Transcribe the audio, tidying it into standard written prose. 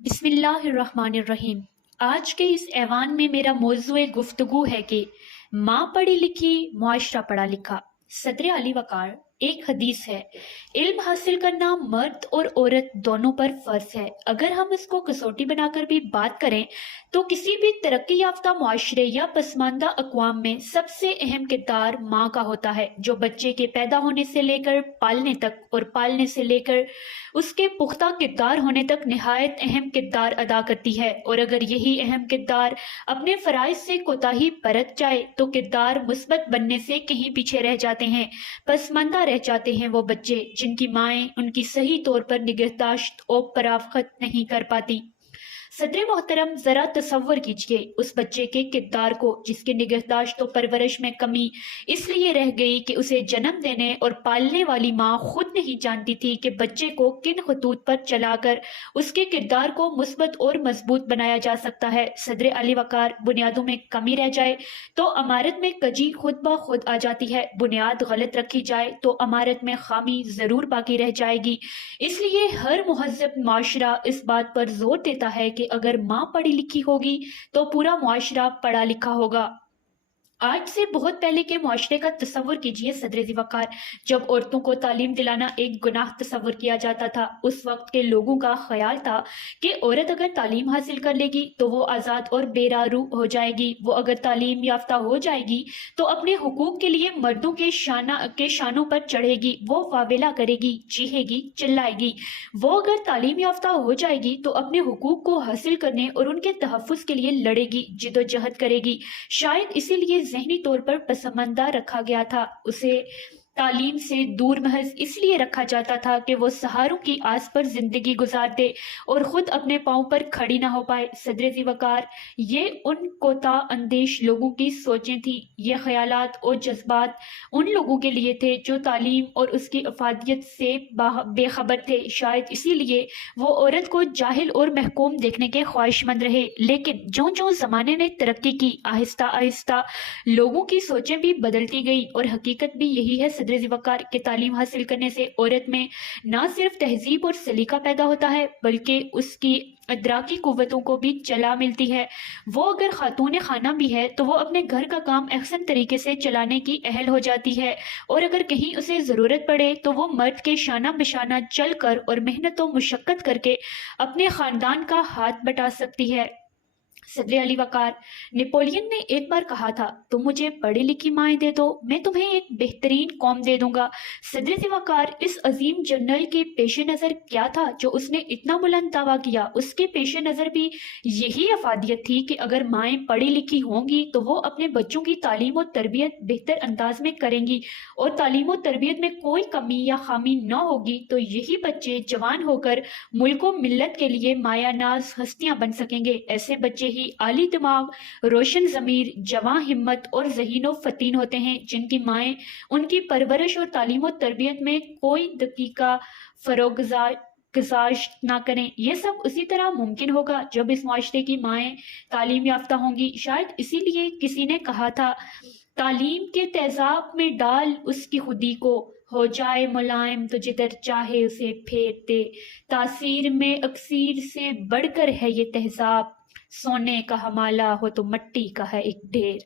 बिस्मिल्लाहिर्रहमानिर्रहीम। आज के इस ऐवान में मेरा मौज़ूए गुफ्तगू है कि माँ पढ़ी लिखी, मुआशरा पढ़ा लिखा। सदर अली वकार एक हदीस है, इल्म हासिल करना मर्द और औरत दोनों पर फर्ज है। अगर हम इसको कसौटी बनाकर भी बात करें तो किसी भी तरक्की याफ्ता मुआशरे या पसमानदा अक़वाम में सबसे अहम किरदार माँ का होता है, जो बच्चे के पैदा होने से लेकर पालने तक और पालने से लेकर उसके पुख्ता किरदार होने तक निहायत अहम किरदार अदा करती है। और अगर यही अहम किरदार अपने फ़राइज़ से कोताही बरत जाए तो किरदार मुस्बत बनने से कहीं पीछे रह जाते हैं, पसमानदा रह जाते हैं वो बच्चे जिनकी माएँ उनकी सही तौर पर निगहदाश्त और पराफ़त नहीं कर पाती। सदर मोहतरम, जरा तसव्वुर कीजिए उस बच्चे के किरदार को जिसकी निगहदाश्त और परवरिश में कमी इसलिए रह गई कि उसे जन्म देने और पालने वाली माँ खुद नहीं जानती थी कि बच्चे को किन खतूत पर चलाकर उसके किरदार को मुस्बत और मजबूत बनाया जा सकता है। सदर अली वकार, बुनियादों में कमी रह जाए तो इमारत में कजी खुद ब खुद आ जाती है, बुनियाद गलत रखी जाए तो इमारत में खामी ज़रूर बाकी रह जाएगी। इसलिए हर मुहज़्ज़ब माशरा इस बात पर जोर देता है कि अगर माँ पढ़ी लिखी होगी तो पूरा मुआशरा पढ़ा लिखा होगा। आज से बहुत पहले के मुआशरे का तसव्वुर कीजिए सदर वकार, जब औरतों को तालीम दिलाना एक गुनाह तसव्वुर किया जाता था। उस वक्त के लोगों का ख्याल था कि औरत अगर तालीम हासिल कर लेगी तो वो आज़ाद और बेरारू हो जाएगी। वो अगर तालीम याफ्ता हो जाएगी तो अपने हुकूक के लिए मर्दों के शानों पर चढ़ेगी, वो वावेला करेगी, चीखेगी, चिल्लाएगी। वो अगर तालीम याफ्ता हो जाएगी तो अपने हुकूक को हासिल करने और उनके तहफ़्फ़ुज़ के लिए लड़ेगी, जिद्दोजहद करेगी। शायद इसीलिए ज़हनी तौर पर पसमानदा रखा गया था, उसे तालीम से दूर महज इसलिए रखा जाता था कि वो सहारों की आस पर जिंदगी गुजार दे और खुद अपने पाँव पर खड़ी ना हो पाए। सदर वकार, ये उन कोता अंदेश लोगों की सोचें थी, ये ख्यालात और जज्बात उन लोगों के लिए थे जो तालीम और उसकी अफादियत से बेखबर थे। शायद इसीलिए वो औरत को जाहिल और महकूम देखने के ख्वाहिशमंद रहे। लेकिन जो जो ज़माने ने तरक्की की, आहिस्ता आहिस्ता लोगों की सोचें भी बदलती गई और हकीकत भी यही है सदर वकार के तालीम हासिल करने से औरत में ना सिर्फ तहजीब और सलीका पैदा होता है बल्कि उसकी अदराकी कुव्वतों को भी चला मिलती है। वो अगर खातून खाना भी है तो वो अपने घर का काम अहसन तरीके से चलाने की अहल हो जाती है, और अगर कहीं उसे ज़रूरत पड़े तो वो मर्द के शाना बिशाना चल कर और मेहनत और मुशक्क़त करके अपने ख़ानदान का हाथ बटा सकती है। सदर अली वकार, नेपोलियन ने एक बार कहा था, तुम मुझे पढ़ी लिखी माएँ दे दो, मैं तुम्हें एक बेहतरीन कौम दे दूंगा। सदर वकार, इस अजीम जनरल के पेश नज़र क्या था जो उसने इतना बुलंद दावा किया? उसके पेश नज़र भी यही अफादियत थी कि अगर माएँ पढ़ी लिखी होंगी तो वो अपने बच्चों की तालीम और तरबियत बेहतर अंदाज में करेंगी, और तालीम और तरबियत में कोई कमी या खामी न होगी तो यही बच्चे जवान होकर मुल्क व मिल्लत के लिए मायानाज हस्तियां बन सकेंगे। ऐसे बच्चे ही आली दिमाग, रोशन ज़मीर, जवां हिम्मत और ज़हीनो फतीन होते हैं जिनकी माएँ उनकी परवरिश और तालीम और तरबियत में कोई दकीका फरोग गुजारिश ना करें। यह सब उसी तरह मुमकिन होगा जब इस माशरे की माएँ तालीम याफ्ता होंगी। शायद इसीलिए किसी ने कहा था, तालीम के तेजाब में डाल उसकी खुदी को, हो जाए मुलायम तो जिधर चाहे उसे फेर दे। तासीर में अक्सीर से बढ़कर है ये तहजाब, सोने का हमाला हो तो मट्टी का है एक ढेर।